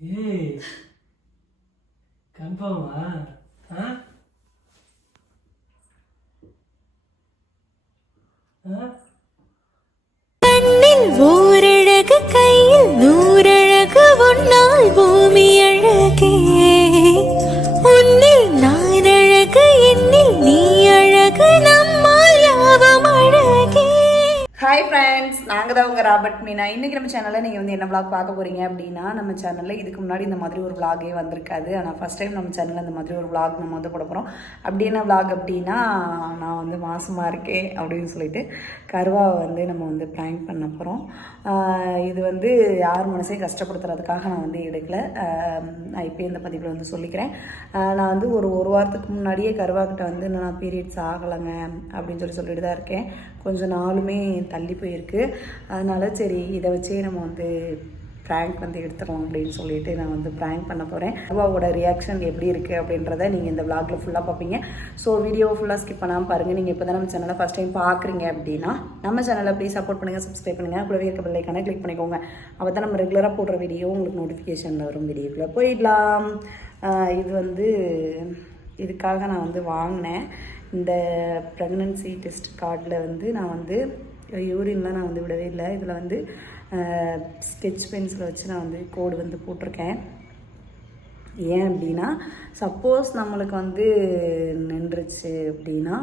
ஏய் கன்ஃபார்மா ஆ ஆ hi friends நாங்கள் தான் உங்கள் ராபர்ட் மீனா. இன்றைக்கி நம்ம சேனலில் நீங்கள் வந்து என்ன ப்ளாக் பார்க்க போகிறீங்க அப்படின்னா நம்ம சேனலில் இதுக்கு முன்னாடி இந்த மாதிரி ஒரு விளாகே வந்திருக்காது. ஆனால் ஃபஸ்ட் டைம் நம்ம சேனலில் இந்த மாதிரி ஒரு விளாக் நம்ம வந்து போட போகிறோம் அப்படி என்ன விளாக் அப்படின்னா நான் வந்து மாசமாக இருக்கேன் அப்படின்னு சொல்லிட்டு கருவாவை வந்து நம்ம வந்து ப்ராங்க் பண்ண போகிறோம் இது வந்து யார் மனசையும் கஷ்டப்படுத்துறதுக்காக நான் வந்து எடுக்கல. நான் இப்போ இந்த பதிவில் வந்து சொல்லிக்கிறேன். நான் வந்து ஒரு ஒரு வாரத்துக்கு முன்னாடியே கருவாக்கிட்ட வந்து இன்னும் நான் பீரியட்ஸ் ஆகலைங்க அப்படின்னு சொல்லி சொல்லிட்டு தான் இருக்கேன். கொஞ்சம் நாளுமே தள்ளி போயிருக்கு. அதனால சரி இதை வச்சே நம்ம வந்து ப்ராங்க் வந்து எடுத்துடலாம் அப்படின்னு சொல்லிட்டு நான் வந்து ப்ராங்க் பண்ண போகிறேன் அருவாவோட ரியாக்ஷன் எப்படி இருக்குது அப்படின்றத நீங்கள் இந்த விளாகில் ஃபுல்லாக பார்ப்பீங்க. ஸோ வீடியோ ஃபுல்லாக ஸ்கிப் பண்ணாமல் பாருங்கள் நீங்கள் இப்போ தான் நம்ம சேனலை ஃபஸ்ட் டைம் பார்க்குறீங்க அப்படின்னா நம்ம சேனலை ப்ளீஸ் சப்போர்ட் பண்ணுங்கள் சப்ஸ்கிரைப் பண்ணுங்கள் கூடவே இருக்க பிள்ளைக்கான கிளிக் பண்ணிக்கோங்க. அப்போ தான் நம்ம ரெகுலராக போடுற வீடியோ உங்களுக்கு நோட்டிஃபிகேஷனில் வரும் வீடியோக்குள்ளே போயிடலாம். இது வந்து இதுக்காக நான் வந்து வாங்கினேன். இந்த ப்ரெக்னன்சி டெஸ்ட் கார்டில் வந்து நான் வந்து யூரின்லாம் நான் வந்து விடவே இல்லை. இதில் வந்து ஸ்கெட்ச் பென்சில் வச்சு நான் வந்து கோடு வந்து போட்டிருக்கேன். ஏன் அப்படின்னா சப்போஸ் நம்மளுக்கு வந்து நின்றுச்சு அப்படின்னா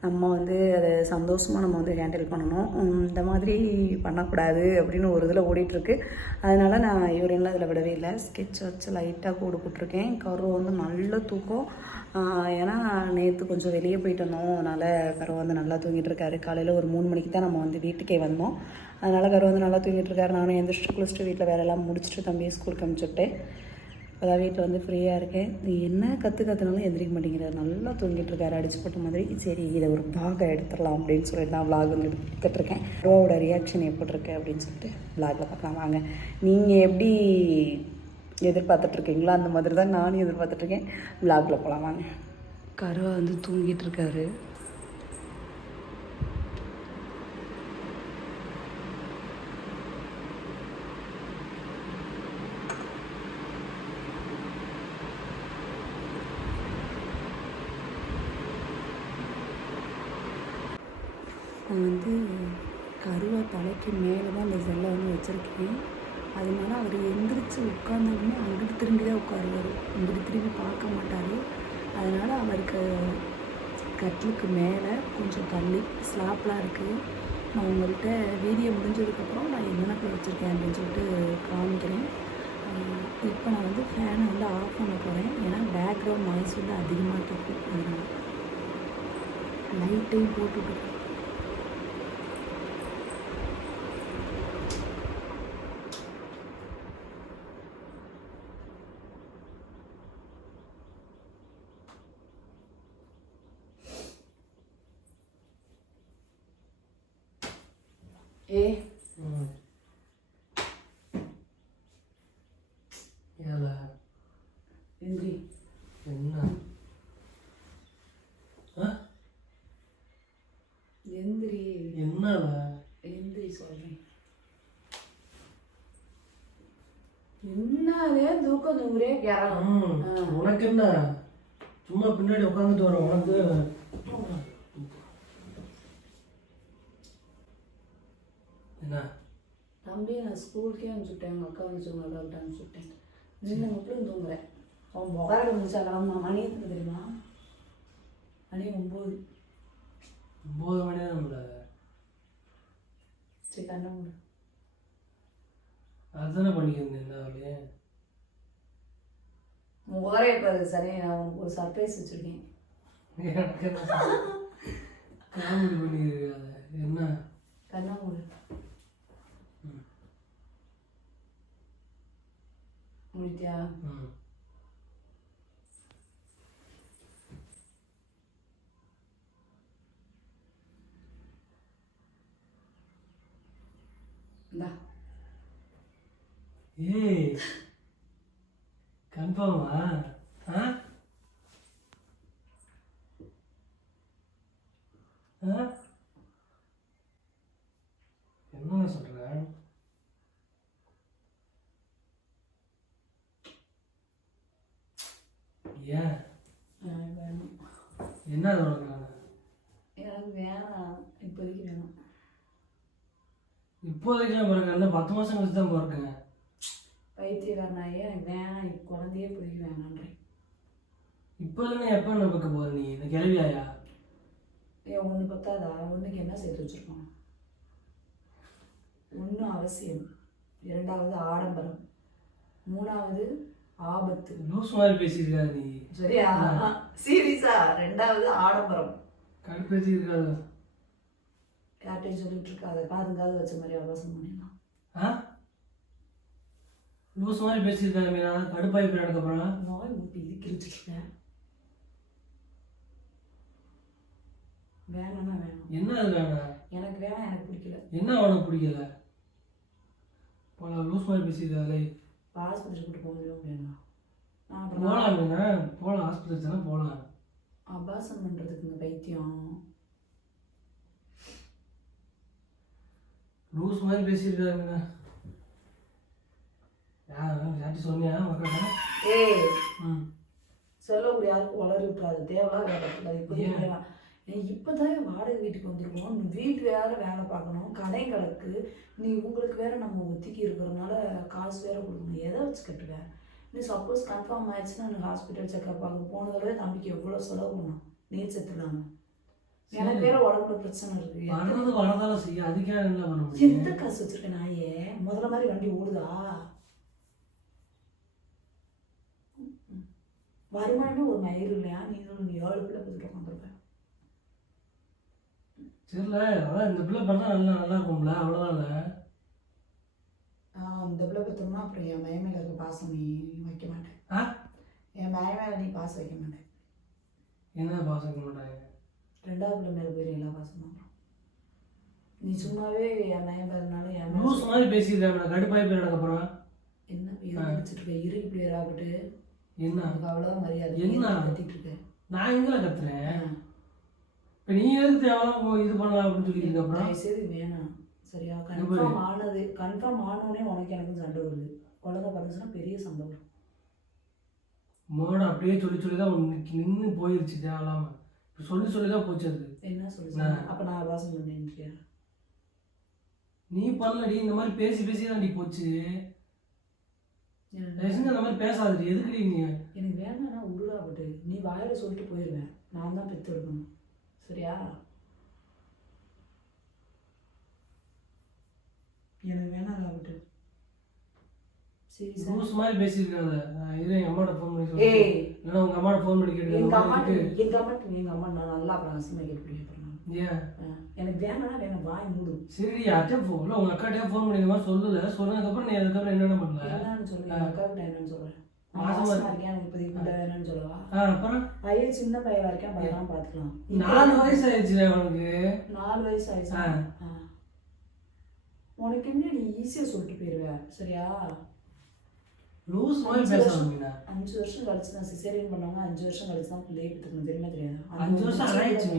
நம்ம வந்து அதை சந்தோஷமாக நம்ம வந்து ஹேண்டில் பண்ணணும். இந்த மாதிரி பண்ணக்கூடாது அப்படின்னு ஒரு இதில் ஓடிட்டுருக்கு. அதனால் நான் யூரின்லாம் இதில் விடவே இல்லை. ஸ்கெட்ச் வச்சு லைட்டாக கோடு போட்டிருக்கேன். கரு வந்து நல்ல தூக்கம். ஏன்னா நேற்று கொஞ்சம் வெளியே போயிட்டு வந்தோம். அதனால் கரு வந்து நல்லா தூங்கிட்டு இருக்காரு. காலையில் ஒரு மூணு மணிக்கு தான் நம்ம வந்து வீட்டுக்கே வந்தோம். அதனால் கரு வந்து நல்லா தூங்கிட்டு இருக்காரு. நானும் எந்திரிச்சிட்டு குளிச்சுட்டு வீட்டில் வேலையெல்லாம் முடிச்சுட்டு தம்பியை ஸ்கூலுக்கு அனுப்பிச்சுட்டு அதான் வீட்டில் வந்து ஃப்ரீயாக இருக்கேன். நீ என்ன கற்று கற்றுனாலும் எந்திரிக்க மாட்டேங்கிறார். நல்லா தூங்கிட்டு இருக்காரு. அடிச்சு போட்ட மாதிரி சரி இதை ஒரு vlog-ஆ எடுத்துடலாம் அப்படின்னு சொல்லிட்டு நான் விளாக் வந்து எடுத்துட்ருக்கேன் ரோவோட ரியாக்ஷன் எப்படி இருக்கு அப்படின்னு சொல்லிட்டு விளாகில் பார்க்கலாம். வாங்க. நீங்கள் எப்படி எதிர்பார்த்துட்ருக்கீங்களோ? அந்த மாதிரி தான் நானும் எதிர்பார்த்துட்ருக்கேன். Vlog-ல போகலாம் வாங்க. கருவா வந்து தூங்கிட்டு இருக்காரு நான் வந்து கருவா தலைக்கு மேலே தான் அந்த செல்லை வந்து வச்சுருக்கேன். அதனால அவர் எந்திரிச்சு உட்கார்ந்தோடனே அங்கிட்டு திரும்பி தான் உட்காருவார். இங்கிட்டு திரும்பி பார்க்க மாட்டார். அதனால் அவருக்கு கட்டிலுக்கு மேலே கொஞ்சம் தள்ளி ஸ்லாப்லாம் இருக்குது நான் உங்கள்கிட்ட வீடியோ முடிஞ்சதுக்கப்புறம் நான் என்னென்ன வச்சுருக்கேன் அப்படின்னு சொல்லிட்டு காமிக்கிறேன். இப்போ நான் வந்து ஃபேனை வந்து ஆஃப் பண்ண போகிறேன் ஏன்னா பேக்ரவுண்ட் நாய்ஸ் வந்து அதிகமாக கேட்கும். லைட்டையும் போட்டுட்டு ஏ எந்திரி என்ன எந்திரி என்னல எந்திரி சொல்கிறேன் என்னதே? தூக்கம் தூங்குறே ம் உனக்கு என்ன? சும்மா பின்னாடி உட்காந்துட்டு வர உனக்கு என்ன? தம்பி நான் ஸ்கூலுக்கே அனுப்பிச்சுட்டேன். எங்கள் அக்கா வந்து உங்கள் அக்கா அனுப்பிச்சுட்டேன். மட்டும் தூங்குறேன். அவன் முகார முடிச்சா கிளம்பா மணி எத்தனை தெரியுமா? மணி ஒம்பது. ஒம்பது மணி நம்மள. சரி கண்ண மூடு. அதுதானே பண்ணிக்கிறேன் என்ன வேலையே முகார சரி. நான் ஒரு சர்ப்ரைஸ் வச்சுருக்கேன். எனக்கு என்ன? கண்ணா மூடு. முடித்தியா ம் இந்தா ஏய் கன்ஃபார்மா ஆ ஆ என்ன அது உனக்கு நான் எனக்கு வேணாம். இப்போதைக்கு வேணாம். இப்போதைக்கெல்லாம் பிறகு இன்னும் பத்து மாதம் கழிச்சு தான் பிறக்குங்க பைத்தியக்காரனாயே எனக்கு வேணாம். இப்போ குழந்தையே இப்போதைக்கு வேணான்றேன். இப்போ இல்லைன்னா எப்போ பக்கம் போகிற நீ? இந்த கிளவியாயா? ஏன் ஒன்று பத்தாதா? ஒன்றுக்கு என்ன சேர்த்து வச்சுருக்கோம்? ஒன்று அவசியம். இரண்டாவது ஆடம்பரம். மூணாவது ஆபத்து. லூஸ் மாதிரி பேசியிருக்காது நீ. சரியா? சீரியஸா? ரெண்டாவது ஆடம்பரம். கடு பேசியிருக்காது யார்ட்டையும் சொல்லிட்டு இருக்காத காதுங்காது வச்ச மாதிரி ஆபாசம் பண்ணிடலாம். லூஸ் மாதிரி பேசியிருக்காங்க மீனா. கடுப்பாகி போய் அதுக்கப்புறம் நோய் ஊற்றி இது கிழிச்சிருக்கேன் வேணாம்னா வேணும். என்ன அது வேணாம் எனக்கு வேணாம் எனக்கு பிடிக்கல. என்ன உனக்கு பிடிக்கல? போல லூஸ் மாதிரி பேசியிருக்காங்களே இப்போ ஆஸ்பத்திரி கூட்டு போக முடியும் நான் அப்புறம் போகலாம் மீனா போகலாம் ஹாஸ்பிட்டல் தானே போகலாம் அபாசம் பண்ணுறதுக்கு இந்த பைத்தியம். லூஸ் மாதிரி பேசியிருக்காரு மீனா யார் யார்ட்டி சொன்னியா? மக்கள்கிட்ட ஏய் சொல்லக்கூடிய யாருக்கும் வளரி விட்டுறாது தேவையா வேலை. பார்க்காது இப்போ ஏன்? வேணாம் இப்போ தான் வாடகை வீட்டுக்கு வந்திருக்கோம். வீட்டு வேற வேலை பார்க்கணும். கடை கிடக்கு நீ உங்களுக்கு வேற நம்ம ஒத்திக்கி இருக்கிறதுனால காசு வேற கொடுக்கணும். எதை வச்சு கட்டுவேன் நீ சப்போஸ் கன்ஃபார்ம் ஆயிடுச்சுன்னா எனக்கு ஹாஸ்பிட்டல் செக்அப் ஆக போன தடவை தம்பிக்கு எவ்வளோ செலவு பண்ணோம்? நீர் செத்துலாங்க எனக்கு வேற உடம்புல பிரச்சனை இருக்கு. வர்றது வரதால செய்ய அதுக்கே என்ன பண்ண எந்த காசு வச்சிருக்க நாயே? முதல்ல மாதிரி வண்டி ஓடுதா. வருமானமே ஒரு மயிறு இல்லையா? நீ நீ ஏழு பிள்ளை பத்துட்டு உட்காந்துருப்பேன் தெரியல. அதான் இந்த பிள்ளை பண்ணா நல்லா நல்லா இருக்கும்ல அவ்வளோதான்ல இந்த பிள்ளை பத்தோம்னா அப்புறம் என் மய மேல இருக்க பாசம் நீ வைக்க மாட்டேன். ஆ? என் மய மேல நீ பாசம் வைக்க மாட்டேன். என்ன பாசம் வைக்க மாட்டாங்க? ரெண்டாவது பிள்ளை மேல போயிரு எல்லா பாசமும் அப்புறம். நீ சும்மாவே என் மயம் பேரனால என் லூஸ் மாதிரி பேசியிருக்காங்க நான் கடுப்பாகி போய் அதுக்கப்புறம் என்ன இது பிடிச்சிட்டு இருக்க? இரு இப்படி ஆகட்டு. என்ன? அவ்வளோதான் மரியாதை. என்ன? கத்திட்டு இருக்க. நான் எங்கே கத்துறேன். இப்போ நீ எதுக்கு தேவையான இது பண்ணலாம் அப்படின்னு சொல்லியிருக்க அப்புறம்? தயவுசெய்து வேணாம். சரியா? கன்ஃபார்ம் ஆனது கன்ஃபார்ம் ஆனோடனே உனக்கு எனக்கு சண்டை வருது. குழந்தை பிறந்துச்சுன்னா பெரிய சண்டை வரும். மோட அப்படியே சொல்லி சொல்லி தான் உனக்கு நின்று போயிருச்சு தேவையில்லாம. இப்போ சொல்லி சொல்லி தான் போச்சு அது. என்ன சொல்லி அப்ப நான் அபாசம் பண்ணேன்றியா நீ பண்ணலடி இந்த மாதிரி பேசி பேசி தான் நீ போச்சு தயவு செஞ்சு அந்த மாதிரி பேசாதடி. எதுக்குடி நீ? எனக்கு வேணாம்னா உருடா விட்டு நீ வாயில சொல்லிட்டு போயிடுவேன் நான் தான் பெத்து எடுக்கணும் சரியா? எனக்கு வேணாம் விட்டு. லூஸ் மாதிரி பேசியிருக்காத. நான் இதை எங்கள் அம்மாட்ட ஃபோன் பண்ணி சொல்றேன் ஏய். இல்லைன்னா உங்கள் அம்மாட்ட ஃபோன் பண்ணி எங்க அம்மா கேட்டு எங்க அம்மா எங்க அம்மா நான் நல்லா அப்புறம் அசிங்கமா கேட்பீங்க. ஏன்? எனக்கு வேணாம்னா வேணாம் வாய் மூடு. சரி இல்லை உங்கள் அக்காட்டையே ஃபோன் பண்ணி மாதிரி சொல்லல. சொன்னதுக்கப்புறம் நீ அதுக்கப்புறம் என்னென்ன பண்ணல? என்னன்னு சொல்லு எங்க அக்காவுக்கு நான் என்னன்னு சொல்றேன். சின்ன பையன் வரைக்கும் பண்ணலாம் பார்த்துக்கலாம் நாலு வயசு ஆயிடுச்சு அவனுக்கு நாலு வயசு ஆயிடுச்சா. உனக்கு என்ன நீ ஈஸியா சொல்லிட்டு போயிருவ சரியா? லூஸ் மாதிரி அஞ்சு வருஷம். மீனா அஞ்சு வருஷம் கழிச்சு தான் சிசேரியன் பண்ணவங்க அஞ்சு வருஷம் கழிச்சு தான் பிள்ளையை பெற்றுக்கணும் தெரியுமா தெரியாது? அஞ்சு வருஷம் ஆயிடுச்சு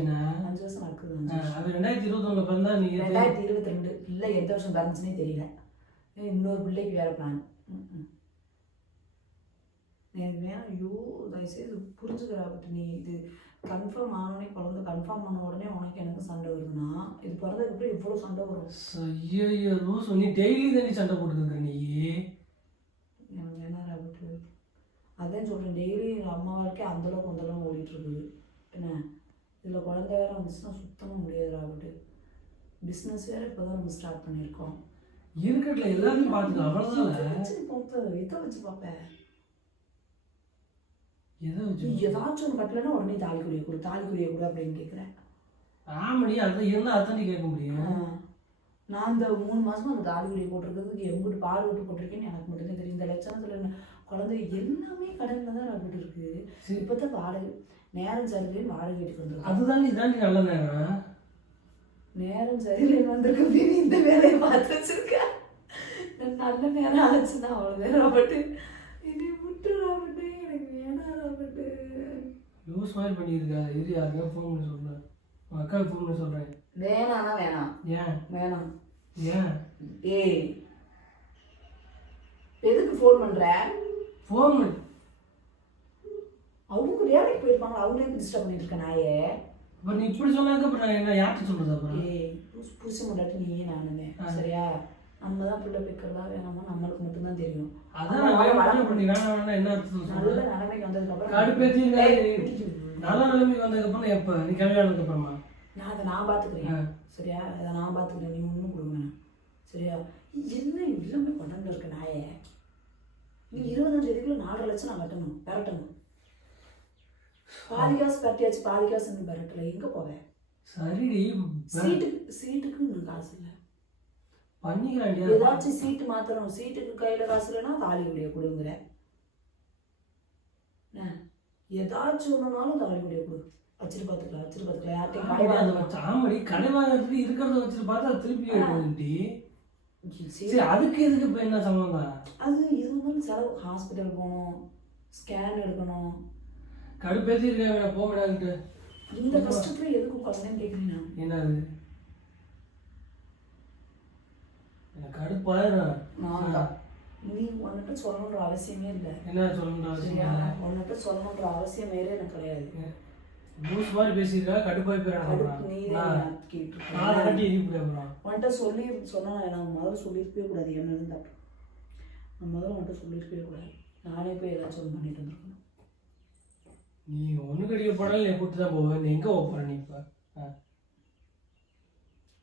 அஞ்சு வருஷம் நடக்குது. அது ரெண்டாயிரத்தி இருபத்தொன்னுல பிறந்தா நீ இது- ரெண்டாயிரத்தி இருபத்தி ரெண்டு. பிள்ளை எந்த வருஷம் பிறந்துச்சுனே தெரியல. இன்னொரு பிள்ளைக்கு வேற பிளான் எனக்கு வேணாம் ஐயோ தயவுசெய்து புரிஞ்சுக்கிறா பட் நீ இது கன்ஃபார்ம் ஆனோடனே குழந்தை கன்ஃபார்ம் ஆன உடனே உனக்கு எனக்கு சண்டை வருதுன்னா இது பிறந்ததுக்கு அப்புறம் இவ்வளோ சண்டை வரும்? ஐயோ நீ டெய்லி தான் நீ சண்டை போட்டுக்கிற நீ எனக்கு வேணாம் ராபர்ட் அதான் சொல்கிறேன் டெய்லி அம்மா வாழ்க்கை அந்தளவுக்கு அந்தளவுக்கு ஓடிட்டு இருக்குது. என்ன இதில் குழந்தை வேற வந்துச்சுன்னா சுத்தமாக முடியாது ராபர்ட் பிஸ்னஸ் வேற இப்போ தான் நம்ம ஸ்டார்ட் பண்ணியிருக்கோம். இருக்கட்ல எல்லாத்தையும் பார்த்துக்கலாம் அவ்வளோதான் இதை வச்சு பார்ப்பேன் ஏதாச்சும் ஒன்று கட்டலைன்னா உடனே தாலி குடியை கொடு தாலி குடியை கொடு அப்படின்னு கேட்குறேன். ஆமாடி அதான் இருந்தால் அதான் நீ கேட்க முடியும். நான் இந்த மூணு மாசமா அந்த தாலி குடியை போட்டிருக்கிறதுக்கு எம்பிட்டு பால் விட்டு போட்டிருக்கேன்னு எனக்கு மட்டும்தான் தெரியும். இந்த லட்சணத்தில் குழந்தை எல்லாமே கடனில் தான் ராபிட்டு இருக்கு. இப்போ தான் வாடகை நேரம் சரியில்லைன்னு வாடகை வீட்டுக்கு வந்துருக்கு. அதுதான் தாண்டி நல்ல நேரம். நேரம் சரியில்லைன்னு வந்திருக்கு இந்த வேலையை பார்த்து வச்சிருக்க. நல்ல நேரம் ஆச்சுன்னா அவ்வளோ நேரம் ராபட்டு இனி விட்டு ராபட்டு எனக்கு வேணாம் ராபட்டு லூஸ் மாதிரி பண்ணியிருக்கா இரு யாருக்கா ஃபோன் பண்ணி சொல்கிறேன் உங்கள் அக்காவுக்கு ஃபோன் பண்ணி சொல்கிறேன் வேணாம்னா வேணாம். ஏன்? வேணாம். ஏன்? ஏய் எதுக்கு ஃபோன் பண்ற? ஃபோன் பண்ணி. அவங்க வேலைக்கு போயிருப்பாங்க அவங்களே டிஸ்டர்ப் பண்ணிட்டு இருக்க நாயே? அப்ப நீ இப்படி சொன்னாக்க அப்புறம் நான் என்ன யார்கிட்ட சொல்றது அப்புறம்? ஏய் புதுசு புதுசு முன்னாடி நீ நானுமே சரியா? நம்ம தான் பிள்ளை பிக்கிறதா வேணாமா நம்மளுக்கு மட்டும்தான் தெரியும். அதான் நான் வழி பண்ணி வேணாம் வேணாம் என்ன அர்த்தம் நல்ல சொல்றேன் நிலைமைக்கு வந்ததுக்கு கடுப்பேத்தி நல்ல நிலைமைக்கு வந்ததுக்கு அப்புறம் எப்ப நீ கல்யாணத்துக்கு அப்புறமா நான் அதை நான் பார்த்துக்கிறேன். சரியா? அதை நான் பார்த்துக்கிறேன். நீ ஒன்றும் கொடுங்க சரியா? என்ன எல்லாமே கொண்டாந்து இருக்க நாயே? நீ இருபதாம் தேதிக்குள்ள நாலரை லட்சம் நான் கட்டணும். பெரட்டணும் பாதி காசு பரட்டியாச்சு பாதி காசு நீ பெரட்டல எங்க போவேன் சரிடி சீட்டுக்கு சீட்டுக்கு காசு இல்லை. பண்ணிக்கிறாண்டியா ஏதாச்சும் சீட்டு மாத்திரம் சீட்டுக்கு கையில காசு இல்லைன்னா தாலி உடைய கொடுங்கிற. என்ன? ஏதாச்சும் ஒண்ணுனாலும் தாலி உடைய கொடு. வச்சிட்டு பார்த்துக்கலாம் வச்சிட்டு பார்த்துக்கலாம் யார்ட்டையும் கடை வாங்க வச்சு ஆமாடி கடை வாங்குறதுக்கு இருக்கிறத வச்சுட்டு பார்த்தா அது திருப்பி எடுக்கணும்டி சரி, அதுக்கு எதுக்கு இப்ப என்ன சம்பந்தம்? அது இது வந்தாலும் செலவு. ஹாஸ்பிட்டல் போகணும் ஸ்கேன் எடுக்கணும். கடுப்பேத்தி இருக்காங்க போக விடாதுன்ட்டு இந்த கஷ்டத்துல எதுக்கு உட்காந்துன்னு கேட்குறேன் நான் என்னது? எனக்கு கடுப்பாயிரும் நான். நீ உன்கிட்ட சொல்லணுன்ற அவசியமே இல்லை. என்ன சொல்லணும் சரியா அவசியம் உன்கிட்ட சொல்லணுன்ற அவசியமே எனக்கு கிடையாது. லூஸ் மாதிரி பேசியிருக்கா கடுப்பாய் அதுக்கு நீ தான் போயிடறான் கேட்டிருக்க காலை கட்டி எரிப்பிட அப்புறம்? உன்கிட்ட சொல்லி சொன்னா நான் முதல்ல சொல்லியிருக்கவே கூடாது என்ன இருந்தா நான் முதல்ல உன்கிட்ட சொல்லியிருக்கவே கூடாது. நானே போய் ஏதாச்சும் ஒன்று பண்ணிட்டு நீ ஒண்ணு கடிக்க போனாலும் நீ கூட்டு தான் போவேன். நீ எங்க போற நீ இப்ப.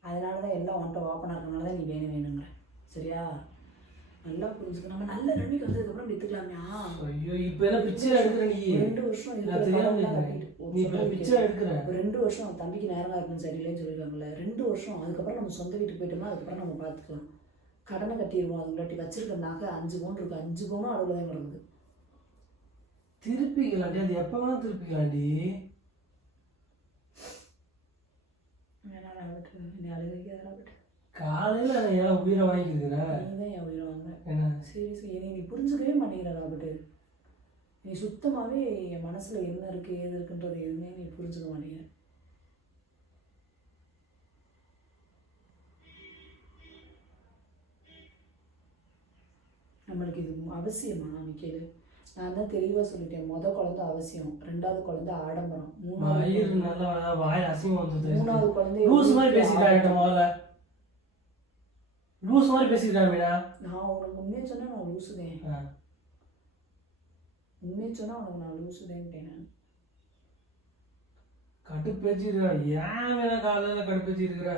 அதனால தான் எல்லாம் உன்கிட்ட ஓப்பனாக இருக்கனால தான் நீ வேணும் வேணுங்கிற. சரியா? நல்லா புரிஞ்சுக்க நம்ம நல்ல நிலைமைக்கு வந்ததுக்கப்புறம் வித்துக்கலாம்யா ஐயோ இப்ப என்ன பிச்சை எடுக்கிற நீ ரெண்டு வருஷம் நான் தெரியாம நீ இப்ப பிச்சை. எடுக்கிற. ரெண்டு வருஷம் தம்பிக்கு நேரமாக இருக்கணும் சரியில்லைன்னு சொல்லியிருக்காங்கல்ல. ரெண்டு வருஷம் அதுக்கப்புறம் நம்ம சொந்த வீட்டுக்கு போயிட்டோம்னா அதுக்கப்புறம் நம்ம பார்த்துக்கலாம். கடனை கட்டிடுவோம் அதுங்களாட்டி வச்சிருக்க நகை அஞ்சு பவுன் இருக்கு. அஞ்சு பவுனும் அளவில் தான் கிடக்குது திருப்பிக்கலாண்டி அது எப்ப வேணா திருப்பிக்கலாண்டி வேணா ராபர்ட் நீ அழுக வைக்காத ராபர்ட் காலையில நான் ஏன் உயிரை வாங்கிக்கிறேன் நீ தான் என் உயிரை வாங்குற என்ன? சரி சரி என்னை நீ புரிஞ்சுக்கவே மாட்டேங்கிற ராபர்ட். நீ சுத்தமாகவே என் மனசில் என்ன இருக்குது ஏது இருக்குன்றது எதுவுமே நீ புரிஞ்சுக்க மாட்டேங்கிற. நம்மளுக்கு இது அவசியமா? நிக்கல நான் தான் தெளிவாக சொல்லிட்டேன். முத குழந்தை அவசியம். ரெண்டாவது குழந்தை ஆடம்பரம். மூணாவது வாய் அசிங்கம் மூணாவது குழந்தை லூஸ் மாதிரி முதல்ல. லூஸ் மாதிரி பேசிக்கிறாங்க மீனா. நான் உனக்கு உண்மையை சொன்னா நான் லூசுதேன். உண்மையை சொன்னா உனக்கு நான் லூசுதேன்ட்டேன் கடுப்பேச்சிருக்கா ஏன் மீனா காலையில கடுப்பேத்தி இருக்கிற?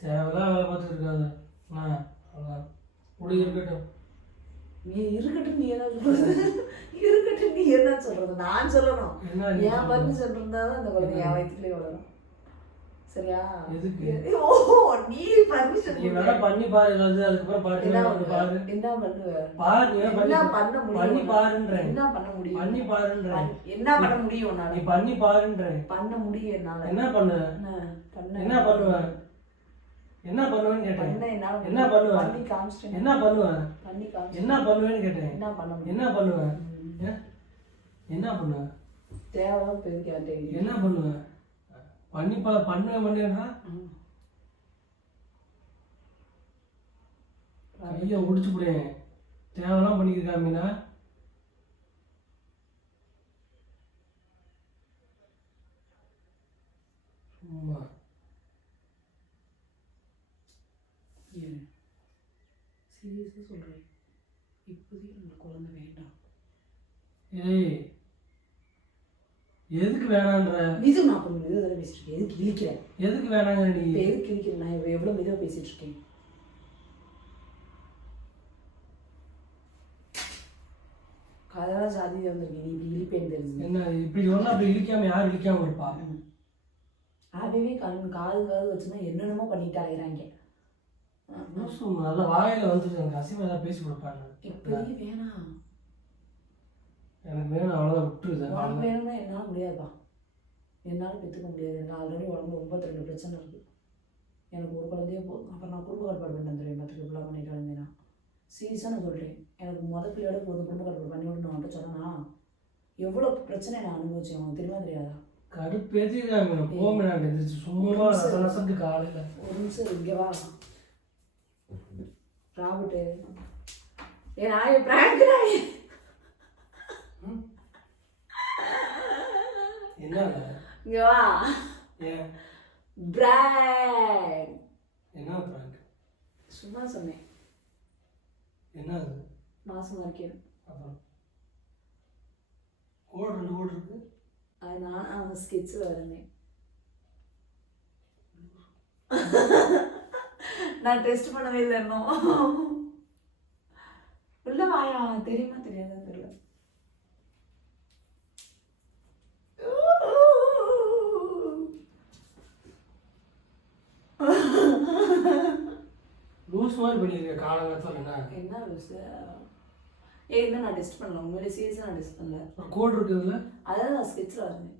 தேவைதான் வேலை பார்த்துட்டு இருக்காது. ஆ இப்படி இருக்கட்டும் நீ இருக்கட்டும் நீ என்ன சொல்றது? இருக்கட்டும் நீ என்ன சொல்றது? நான் சொல்லணும். என் சொல்றது? பர்மிஷன் இருந்தாதான் அந்த குழந்தை என் வயிற்றுலேயே வளரும். சரியா? எதுக்கு? ஓ நீ பர்மிஷன் நீ வேணா பண்ணி பாரு ஏதாவது அதுக்கப்புறம் பாட்டு பாரு பண்ணுவ? என்ன பண்ணுவ? பாரு என்ன பண்ணி முடியும்? பண்ணி உன்னால? பாருன்றேன். என்ன பண்ண முடியும்? பண்ணி பாருன்றேன். என்ன பண்ண முடியும் உன்னால? நீ பண்ணி பாருன்றேன். பண்ண முடியும் என்னால. என்ன பண்ணு? என்ன? பண்ண. என்ன பண்ணுவ என்ன பண்ணுவேன்னு பண்ண கேட்டேன் என்ன பண்ணுவ? பண்ணி காமிச்சிட்டேன். என்ன பண்ணுவ பண்ணி காமிச்சிட்டேன். என்ன பண்ணுவேன்னு கேட்டேன். என்ன பண்ண முடியும் என்ன பண்ணுவ ஏ? என்ன பண்ணுவ தேவையான பேர் கேட்டேன் என்ன பண்ணுவ பண்ணி பா பண்ணுவேன் பண்ணுவேன்றா கையை ஒடிச்சு போடுவேன் தேவைலாம் பண்ணிக்கிறா மீனா சும்மா. சீரியஸாக சொல்கிறேன் இப்போதைக்கு நம்மளுக்கு குழந்தை வேண்டாம். ஏய் எதுக்கு வேணான்ற? இது நான் கொஞ்சம் மெதுவாக தானே பேசிட்டு இருக்கேன். எதுக்கு இழிக்கிறேன் எதுக்கு வேணாங்க நீ? இப்போ எதுக்கு இழிக்கிறேன் நான் இப்போ எவ்வளோ மெதுவாக பேசிட்டு இருக்கேன்? கதெல்லாம் சாதி வந்திருக்கேன் நீ இப்படி இழிப்பேன்னு தெரிஞ்சு என்ன இப்படி சொன்னா அப்படி இழிக்காம யார் இழிக்காம இருப்பா? ஆகவே காது காது வச்சுன்னா என்னென்னமோ பண்ணிட்டு அலைகிறாங்க லூசு, நல்ல வாயில வந்து எனக்கு அசிமா ஏதாவது பேசி கொடுப்பாங்க. இப்போதைக்கு வேணாம் எனக்கு வேணும் அவ்வளோதான் விட்டுருது உனக்கு வேணும்னா என்னால் முடியாதுப்பா. என்னால் பெற்றுக்க முடியாது. எனக்கு ஆல்ரெடி உடம்புல முப்பத்தி ரெண்டு பிரச்சனை இருக்குது எனக்கு ஒரு குழந்தையே போதும். அப்புறம் நான் குடும்ப கட்டுப்பாடு பண்ணி வந்துடுவேன் மற்ற இப்படிலாம் பண்ணிட்டு வந்தேன்னா சீரியஸாக நான் சொல்கிறேன் எனக்கு முத பிள்ளையோட போதும். குடும்ப கட்டுப்பாடு பண்ணி விட்டு நான் சொன்னேன்னா எவ்வளோ பிரச்சனை நான் அனுபவிச்சேன் உனக்கு தெரியுமா தெரியாதா? போமே நான் எந்திரிச்சு சும்மா காலையில ஒரு நிமிஷம் இங்கே வா. ராபர்ட்டு ஏ நாய பிராங்க் நாய் என்ன அது? இங்கே வா. ஏன்? பிராங்க் என்ன பிராங்க் சும்மா சொன்னேன். என்ன அது? மாசம் அப்புறம்? கோடு ரெண்டு கோடு இருக்கு? அது நான் அவன் ஸ்கெட்சில் வரேன் நான் டெஸ்ட் பண்ணவே இல்லை இன்னும். உள்ள வாயா? தெரியுமா தெரியாதா தெரியல. லூஸ் மாதிரி பண்ணியிருக்க காலங்காலத்தில் என்ன? என்ன லூசு ஏ இன்னும் நான் டெஸ்ட் பண்ணல. உண்மையிலே சீரியஸாக நான் டெஸ்ட் பண்ணல. ஒரு கோடு இருக்குதுல்ல அதான் நான் ஸ்கெட்சில் வரேன்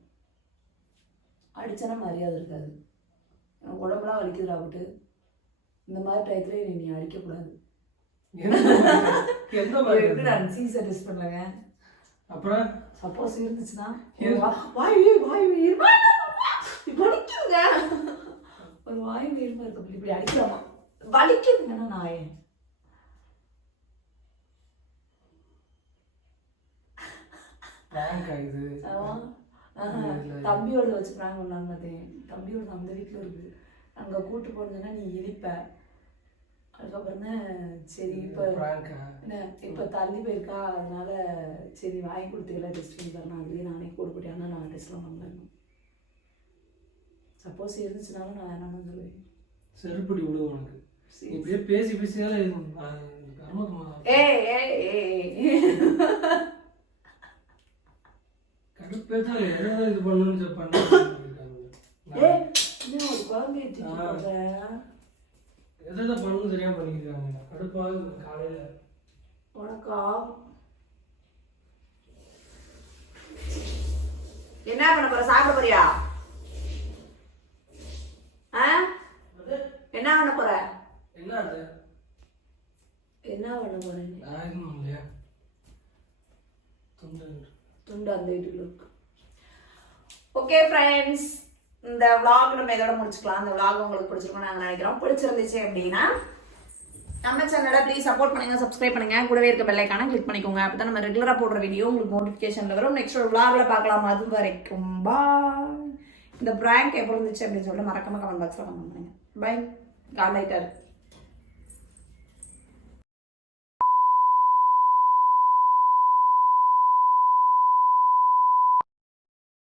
அடிச்சனா மரியாதை இருக்காது. எனக்கு உடம்புலாம் வலிக்குதுடா விட்டு இந்த மாதிரி டயத்துல நீ அடிக்கக்கூடாது. எந்த மாதிரி? எப்படி நான் சீசர் டெஸ்ட் பண்ணலங்க அப்புறம்? சப்போஸ் இருந்துச்சுன்னா வாய் வாய் வீர் வலிக்குதுங்க. ஒரு வாய் வீர்மா இருக்கு. இப்படி அடிக்கலாமா? வலிக்குதுங்கன்னா ஆமா. ஆஹா. தம்பியோட வச்சு பிராங்க் பண்ணாங்க பார்த்தேன். தம்பியோட அந்த வீட்டில் இருக்கு அங்கே கூட்டு போனதுன்னா நீ இழிப்ப. அதுக்கப்புறம் தான் சரி இப்போ என்ன இப்போ தள்ளி போயிருக்கா? அதனால சரி வாங்கி கொடுத்துக்கல டெஸ்ட் பண்ணி தரணும் அதுலேயே நானே கூட போட்டேன் ஆனால் நான் டெஸ்ட்லாம் பண்ணல சப்போஸ் இருந்துச்சுனாலும் நான் வேணாம்னு சொல்லுவேன். செருப்படி விடு உனக்கு. இப்படியே பேசி பேசியாலே கர்மத்துமா ஏய் ஏய் ஏய். கடுப்பேத்தா எதாவது இது பண்ணணும்னு சொல்லி பண்ண ஏய் இன்னும் ஒரு குழந்தைய போடுறேன் எதை பண்ணணும் தெரியாம பண்ணிக்கிறாங்க கடுப்பாக காலையில. வணக்கா என்ன பண்ண போற? சாப்பிட போறியா? என்ன பண்ண போற? என்ன அது? என்ன பண்ண போற நீ? நான் எதுவும் இல்லையா? துண்டு. துண்டு அந்த வீட்டுக்குள்ள இருக்கு. ஓகே ஃப்ரெண்ட்ஸ் இந்த விளாக் நம்ம இதோட முடிச்சுக்கலாம். இந்த விளாக் உங்களுக்கு பிடிச்சிருக்கும் நாங்கள் நினைக்கிறோம். பிடிச்சிருந்துச்சு அப்படின்னா நம்ம சேனலை ப்ளீஸ் சப்போர்ட் பண்ணுங்க சப்ஸ்கிரைப் பண்ணுங்க. கூடவே இருக்க பெல்லைக்கான கிளிக் பண்ணிக்கோங்க. அப்போ தான் நம்ம ரெகுலராக போடுற வீடியோ உங்களுக்கு நோட்டிஃபிகேஷனில் வரும். நெக்ஸ்ட் ஒரு விளாகில் பார்க்கலாம். அது வரைக்கும் பாய் இந்த பிராங்க் எப்போ இருந்துச்சு அப்படின்னு சொல்லிட்டு மறக்காம கமெண்ட் பாக்ஸில் கமெண்ட் பண்ணுங்க. Buy call lighter